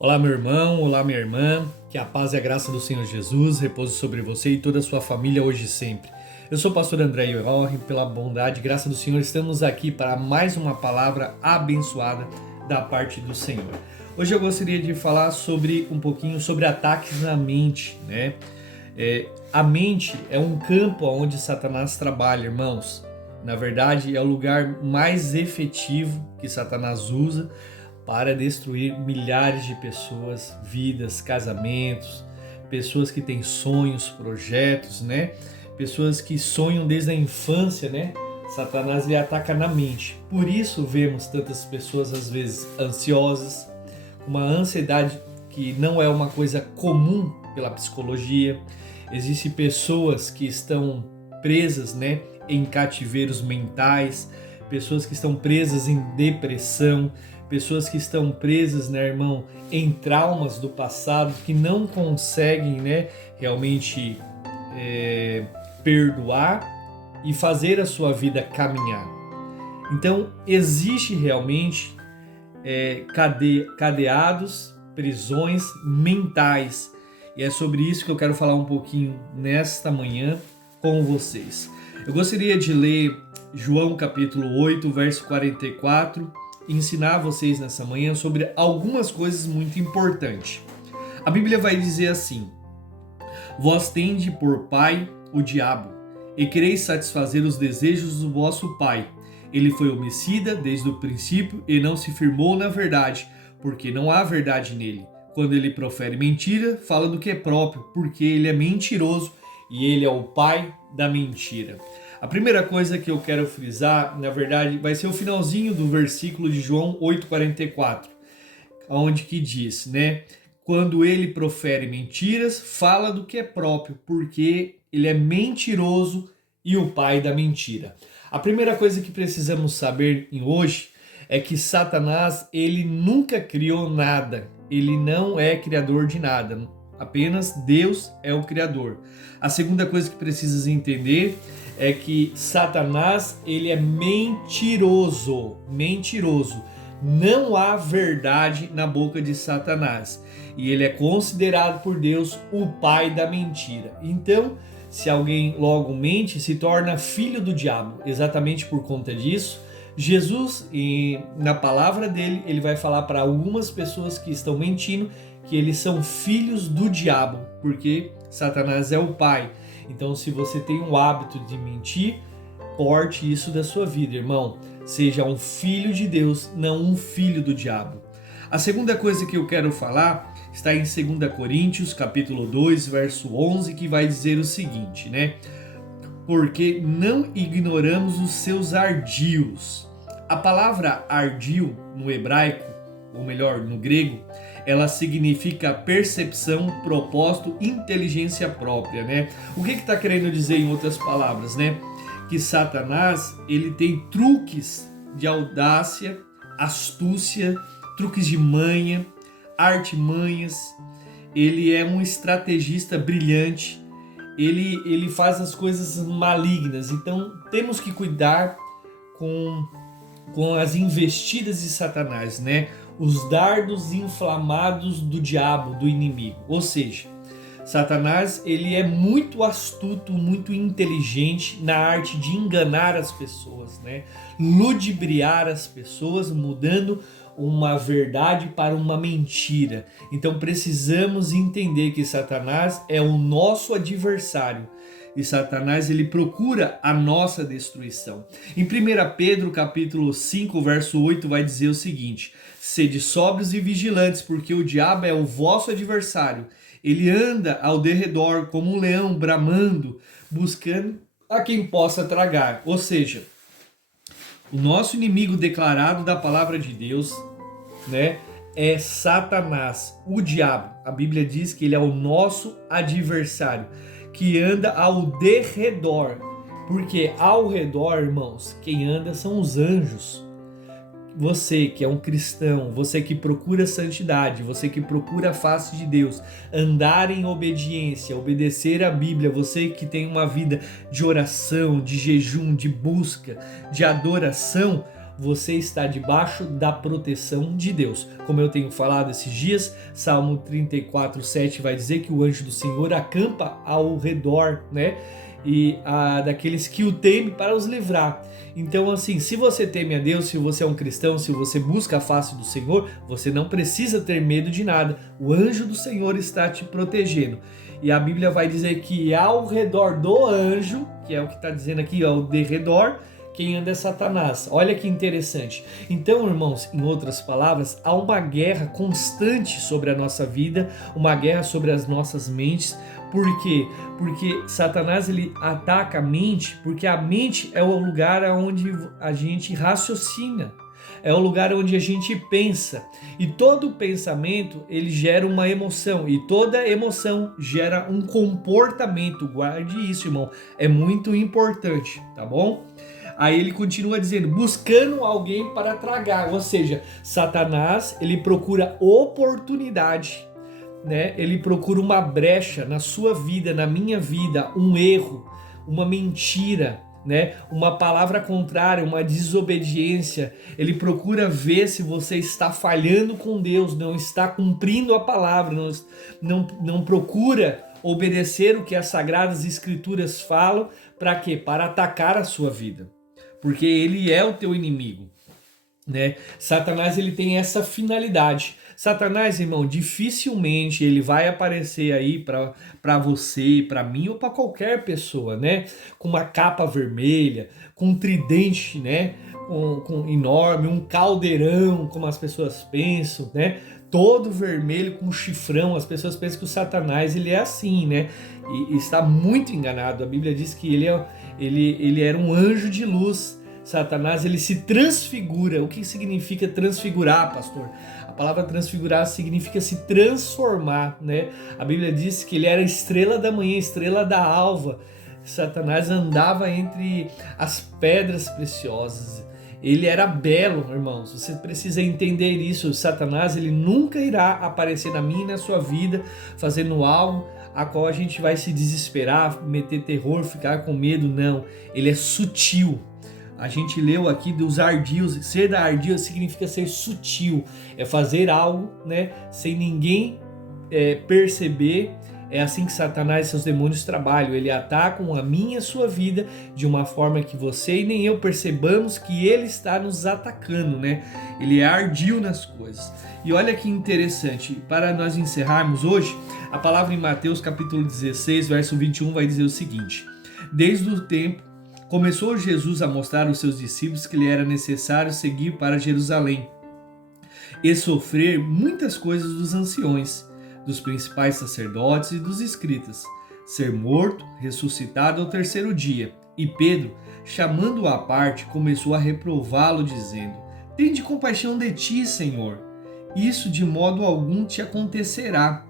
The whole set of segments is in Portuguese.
Olá, meu irmão, olá, minha irmã, que a paz e a graça do Senhor Jesus repouse sobre você e toda a sua família hoje e sempre. Eu sou o pastor André Yorri, pela bondade e graça do Senhor, estamos aqui para mais uma palavra abençoada da parte do Senhor. Hoje eu gostaria de falar um pouquinho sobre ataques na mente, né? A mente é um campo onde Satanás trabalha, irmãos. Na verdade, é o lugar mais efetivo que Satanás usa para destruir milhares de pessoas, vidas, casamentos, pessoas que têm sonhos, projetos, né? Pessoas que sonham desde a infância, né? Satanás lhe ataca na mente. Por isso vemos tantas pessoas às vezes ansiosas, uma ansiedade que não é uma coisa comum pela psicologia. Existem pessoas que estão presas, né, em cativeiros mentais, pessoas que estão presas em depressão, pessoas que estão presas, né, irmão, em traumas do passado, que não conseguem, né, realmente perdoar e fazer a sua vida caminhar. Então, existe realmente cadeados, prisões mentais. E é sobre isso que eu quero falar um pouquinho nesta manhã com vocês. Eu gostaria de ler João capítulo 8, verso 44, e ensinar vocês nessa manhã sobre algumas coisas muito importantes. A Bíblia vai dizer assim: Vós tende por pai o diabo, e quereis satisfazer os desejos do vosso pai. Ele foi homicida desde o princípio e não se firmou na verdade, porque não há verdade nele. Quando ele profere mentira, fala do que é próprio, porque ele é mentiroso e ele é o pai da mentira. A primeira coisa que eu quero frisar, na verdade, vai ser o finalzinho do versículo de João 8,44, onde que diz, né? Quando ele profere mentiras, fala do que é próprio, porque ele é mentiroso e o pai da mentira. A primeira coisa que precisamos saber hoje é que Satanás, ele nunca criou nada. Ele não é criador de nada. Apenas Deus é o criador. A segunda coisa que precisas entender é que Satanás, ele é mentiroso. Mentiroso. Não há verdade na boca de Satanás. E ele é considerado por Deus o pai da mentira. Então, se alguém logo mente, se torna filho do diabo. Exatamente por conta disso, Jesus, na palavra dele, ele vai falar para algumas pessoas que estão mentindo que eles são filhos do diabo, porque Satanás é o pai. Então, se você tem o hábito de mentir, corte isso da sua vida, irmão. Seja um filho de Deus, não um filho do diabo. A segunda coisa que eu quero falar está em 2 Coríntios, capítulo 2, verso 11, que vai dizer o seguinte, né? Porque não ignoramos os seus ardios. A palavra ardil no hebraico, ou melhor, no grego, ela significa percepção, propósito, inteligência própria, né? O que está querendo dizer em outras palavras, né? Que Satanás, ele tem truques de audácia, astúcia, truques de manha, artimanhas. Ele é um estrategista brilhante. Ele faz as coisas malignas. Então, temos que cuidar com as investidas de Satanás, né? Os dardos inflamados do diabo, do inimigo. Ou seja, Satanás, ele é muito astuto, muito inteligente na arte de enganar as pessoas, né? Ludibriar as pessoas, mudando uma verdade para uma mentira. Então precisamos entender que Satanás é o nosso adversário. E Satanás, ele procura a nossa destruição. Em 1 Pedro capítulo 5, verso 8, vai dizer o seguinte: Sede sóbrios e vigilantes, porque o diabo é o vosso adversário. Ele anda ao derredor como um leão bramando, buscando a quem possa tragar. Ou seja, o nosso inimigo declarado da palavra de Deus, né, é Satanás, o diabo. A Bíblia diz que ele é o nosso adversário, que anda ao derredor. Porque ao redor, irmãos, quem anda são os anjos. Você que é um cristão, você que procura santidade, você que procura a face de Deus, andar em obediência, obedecer a Bíblia, você que tem uma vida de oração, de jejum, de busca, de adoração, você está debaixo da proteção de Deus. Como eu tenho falado esses dias, Salmo 34:7 vai dizer que o anjo do Senhor acampa ao redor, né? E daqueles que o temem para os livrar. Então, assim, se você teme a Deus, se você é um cristão, se você busca a face do Senhor, você não precisa ter medo de nada. O anjo do Senhor está te protegendo. E a Bíblia vai dizer que ao redor do anjo, que é o que está dizendo aqui, ao derredor, quem anda é Satanás. Olha que interessante. Então, irmãos, em outras palavras, há uma guerra constante sobre a nossa vida, uma guerra sobre as nossas mentes. Por quê? Porque Satanás ele ataca a mente, porque a mente é o lugar onde a gente raciocina, é o lugar onde a gente pensa, e todo pensamento ele gera uma emoção, e toda emoção gera um comportamento. Guarde isso, irmão, é muito importante, tá bom? Aí ele continua dizendo, buscando alguém para tragar, ou seja, Satanás ele procura oportunidade, né? Ele procura uma brecha na sua vida, na minha vida, um erro, uma mentira, né? Uma palavra contrária, uma desobediência. Ele procura ver se você está falhando com Deus, não está cumprindo a palavra, não procura obedecer o que as Sagradas Escrituras falam. Para quê? Para atacar a sua vida, porque ele é o teu inimigo, né? Satanás ele tem essa finalidade. Satanás, irmão, dificilmente ele vai aparecer aí para você, para mim ou para qualquer pessoa, né? Com uma capa vermelha, com um tridente, né? Com enorme, um caldeirão, como as pessoas pensam, né? Todo vermelho com chifrão. As pessoas pensam que o Satanás ele é assim, né? E está muito enganado. A Bíblia diz que ele era um anjo de luz. Satanás ele se transfigura. O que significa transfigurar, pastor? A palavra transfigurar significa se transformar, né? A Bíblia diz que ele era estrela da manhã, estrela da alva. Satanás andava entre as pedras preciosas. Ele era belo, irmãos. Você precisa entender isso. Satanás ele nunca irá aparecer na minha e na sua vida fazendo algo a qual a gente vai se desesperar, meter terror, ficar com medo. Não, ele é sutil. A gente leu aqui dos ardios. Ser da ardia significa ser sutil. É fazer algo, né, sem ninguém perceber. É assim que Satanás e seus demônios trabalham. Ele atacam a minha e a sua vida de uma forma que você e nem eu percebamos que ele está nos atacando, né? Ele é ardil nas coisas. E olha que interessante, para nós encerrarmos hoje, a palavra em Mateus capítulo 16, verso 21 vai dizer o seguinte: desde o tempo começou Jesus a mostrar aos seus discípulos que lhe era necessário seguir para Jerusalém e sofrer muitas coisas dos anciões, dos principais sacerdotes e dos escritas, ser morto, ressuscitado ao terceiro dia. E Pedro, chamando-o à parte, começou a reprová-lo, dizendo: tende compaixão de ti, Senhor, isso de modo algum te acontecerá.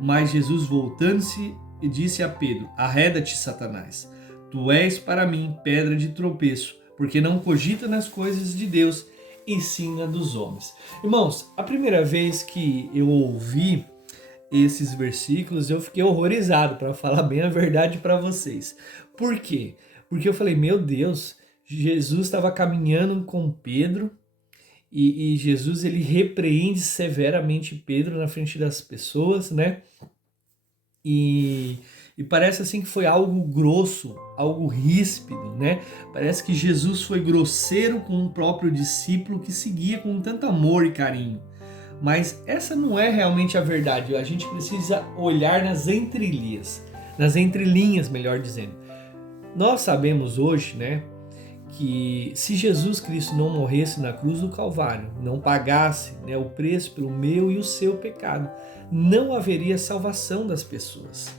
Mas Jesus, voltando-se, disse a Pedro: arreda-te, Satanás, tu és para mim pedra de tropeço, porque não cogita nas coisas de Deus, e sim na dos homens. Irmãos, a primeira vez que eu ouvi esses versículos, eu fiquei horrorizado, para falar bem a verdade para vocês. Por quê? Porque eu falei, meu Deus, Jesus estava caminhando com Pedro e Jesus ele repreende severamente Pedro na frente das pessoas, né? E parece assim que foi algo grosso, algo ríspido, né? Parece que Jesus foi grosseiro com o próprio discípulo que seguia com tanto amor e carinho. Mas essa não é realmente a verdade. A gente precisa olhar nas entrelinhas, melhor dizendo. Nós sabemos hoje, né, que se Jesus Cristo não morresse na cruz do Calvário, não pagasse, né, o preço pelo meu e o seu pecado, não haveria salvação das pessoas.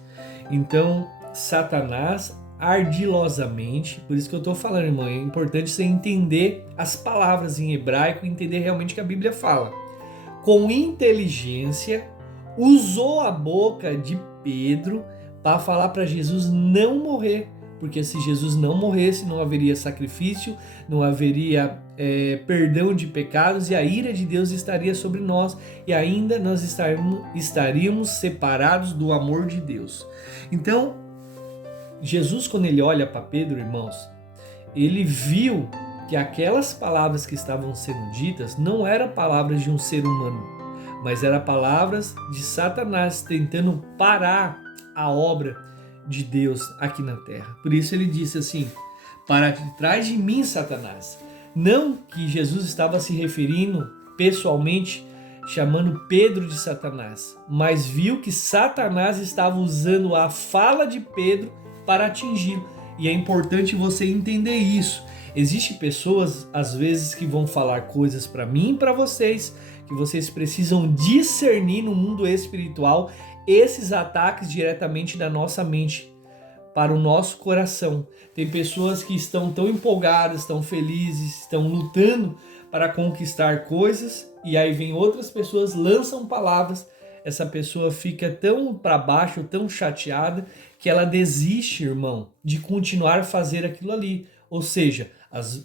Então, Satanás ardilosamente, por isso que eu estou falando, irmão, é importante você entender as palavras em hebraico e entender realmente o que a Bíblia fala. Com inteligência, usou a boca de Pedro para falar para Jesus não morrer, porque se Jesus não morresse, não haveria sacrifício, não haveria perdão de pecados e a ira de Deus estaria sobre nós e ainda nós estaríamos separados do amor de Deus. Então, Jesus, quando ele olha para Pedro, irmãos, ele viu que aquelas palavras que estavam sendo ditas não eram palavras de um ser humano, mas eram palavras de Satanás tentando parar a obra de Deus aqui na terra. Por isso ele disse assim: para trás de mim, Satanás. Não que Jesus estava se referindo pessoalmente, chamando Pedro de Satanás, mas viu que Satanás estava usando a fala de Pedro para atingi-lo. E é importante você entender isso. Existem pessoas, às vezes, que vão falar coisas para mim e para vocês, que vocês precisam discernir no mundo espiritual esses ataques diretamente da nossa mente para o nosso coração. Tem pessoas que estão tão empolgadas, estão felizes, estão lutando para conquistar coisas, e aí vem outras pessoas, lançam palavras, essa pessoa fica tão para baixo, tão chateada, que ela desiste, irmão, de continuar a fazer aquilo ali. Ou seja,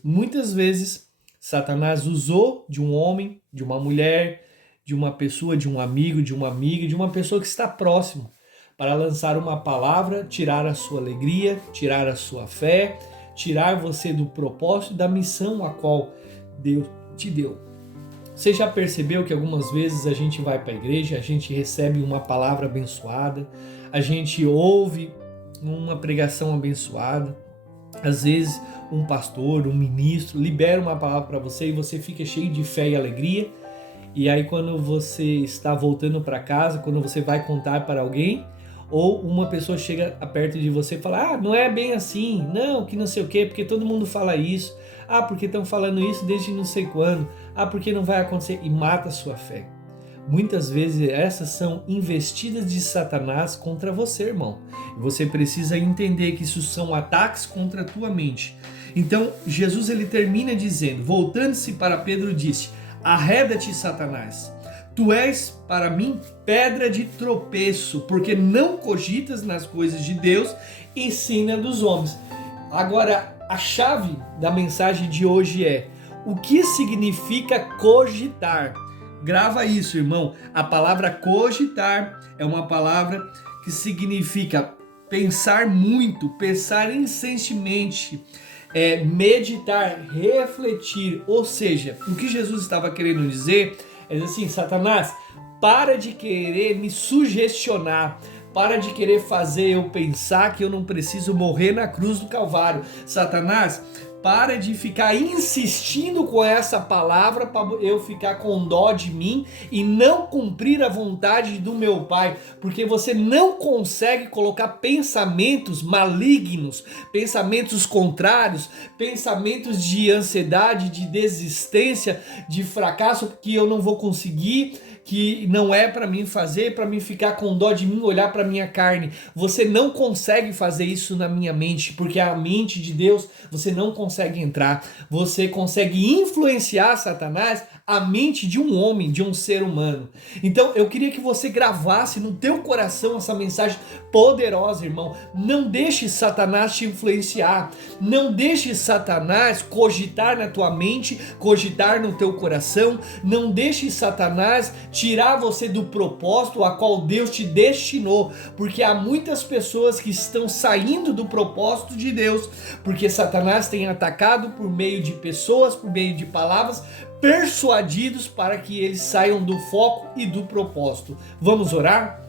muitas vezes Satanás usou de um homem, de uma mulher, de uma pessoa, de um amigo, de uma amiga, de uma pessoa que está próximo, para lançar uma palavra, tirar a sua alegria, tirar a sua fé, tirar você do propósito e da missão a qual Deus te deu. Você já percebeu que algumas vezes a gente vai para a igreja, a gente recebe uma palavra abençoada, a gente ouve uma pregação abençoada, às vezes um pastor, um ministro libera uma palavra para você e você fica cheio de fé e alegria, e aí quando você está voltando para casa, quando você vai contar para alguém, ou uma pessoa chega perto de você e fala: não é bem assim, não, que não sei o quê, porque todo mundo fala isso, porque estão falando isso desde não sei quando, porque não vai acontecer, e mata a sua fé. Muitas vezes essas são investidas de Satanás contra você, irmão. E você precisa entender que isso são ataques contra a tua mente. Então Jesus ele termina dizendo, voltando-se para Pedro, disse: arreda-te, Satanás. Tu és para mim pedra de tropeço, porque não cogitas nas coisas de Deus, ensina dos homens. Agora, a chave da mensagem de hoje é: o que significa cogitar? Grava isso, irmão. A palavra cogitar é uma palavra que significa pensar muito, pensar incessantemente, meditar, refletir. Ou seja, o que Jesus estava querendo dizer é assim: Satanás, para de querer me sugestionar, para de querer fazer eu pensar que eu não preciso morrer na cruz do Calvário. Satanás, para de ficar insistindo com essa palavra para eu ficar com dó de mim e não cumprir a vontade do meu Pai, porque você não consegue colocar pensamentos malignos, pensamentos contrários, pensamentos de ansiedade, de desistência, de fracasso, que eu não vou conseguir, que não é para mim fazer, para mim ficar com dó de mim, olhar para minha carne. Você não consegue fazer isso na minha mente, porque a mente de Deus você não consegue entrar. Você consegue influenciar, Satanás, a mente de um homem, de um ser humano. Então eu queria que você gravasse no teu coração essa mensagem poderosa, irmão. Não deixe Satanás te influenciar. Não deixe Satanás cogitar na tua mente, cogitar no teu coração. Não deixe Satanás tirar você do propósito a qual Deus te destinou, porque há muitas pessoas que estão saindo do propósito de Deus, porque Satanás tem atacado por meio de pessoas, por meio de palavras, persuadidos para que eles saiam do foco e do propósito. Vamos orar?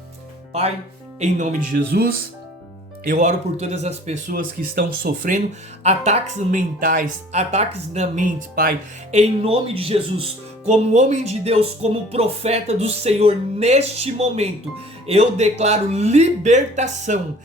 Pai, em nome de Jesus, eu oro por todas as pessoas que estão sofrendo ataques mentais, ataques na mente, Pai, em nome de Jesus. Como homem de Deus, como profeta do Senhor, neste momento, eu declaro libertação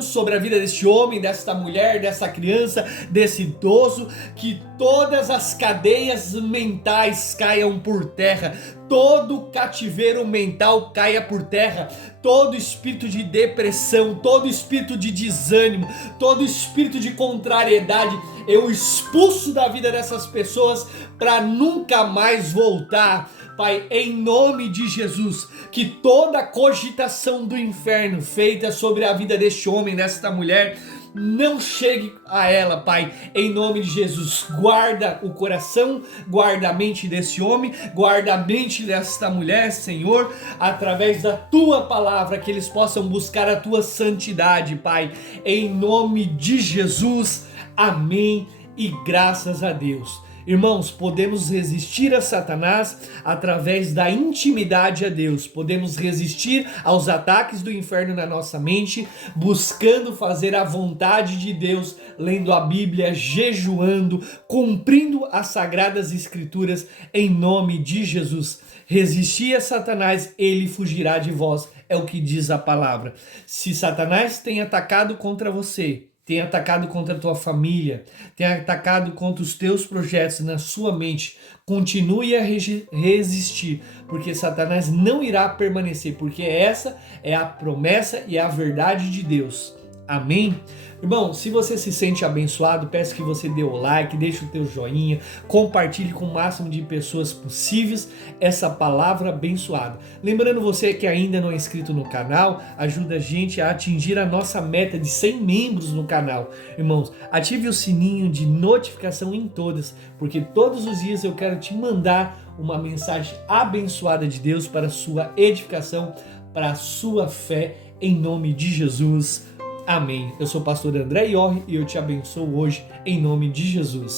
sobre a vida deste homem, desta mulher, dessa criança, desse idoso, que todas as cadeias mentais caiam por terra, todo cativeiro mental caia por terra, todo espírito de depressão, todo espírito de desânimo, todo espírito de contrariedade, eu expulso da vida dessas pessoas para nunca mais voltar. Pai, em nome de Jesus, que toda cogitação do inferno feita sobre a vida deste homem, desta mulher, não chegue a ela, Pai, em nome de Jesus. Guarda o coração, guarda a mente desse homem, guarda a mente desta mulher, Senhor, através da Tua palavra, que eles possam buscar a Tua santidade, Pai, em nome de Jesus. Amém e graças a Deus. Irmãos, podemos resistir a Satanás através da intimidade a Deus. Podemos resistir aos ataques do inferno na nossa mente, buscando fazer a vontade de Deus, lendo a Bíblia, jejuando, cumprindo as sagradas escrituras em nome de Jesus. Resistir a Satanás, ele fugirá de vós, é o que diz a palavra. Se Satanás tem atacado contra você, tem atacado contra a tua família, tem atacado contra os teus projetos na sua mente, continue a resistir, porque Satanás não irá permanecer, porque essa é a promessa e a verdade de Deus. Amém? Irmão, se você se sente abençoado, peço que você dê o like, deixe o teu joinha, compartilhe com o máximo de pessoas possíveis essa palavra abençoada. Lembrando você que ainda não é inscrito no canal, ajuda a gente a atingir a nossa meta de 100 membros no canal. Irmãos, ative o sininho de notificação em todas, porque todos os dias eu quero te mandar uma mensagem abençoada de Deus para a sua edificação, para a sua fé, em nome de Jesus. Amém. Eu sou o pastor André Iorri e eu te abençoo hoje em nome de Jesus.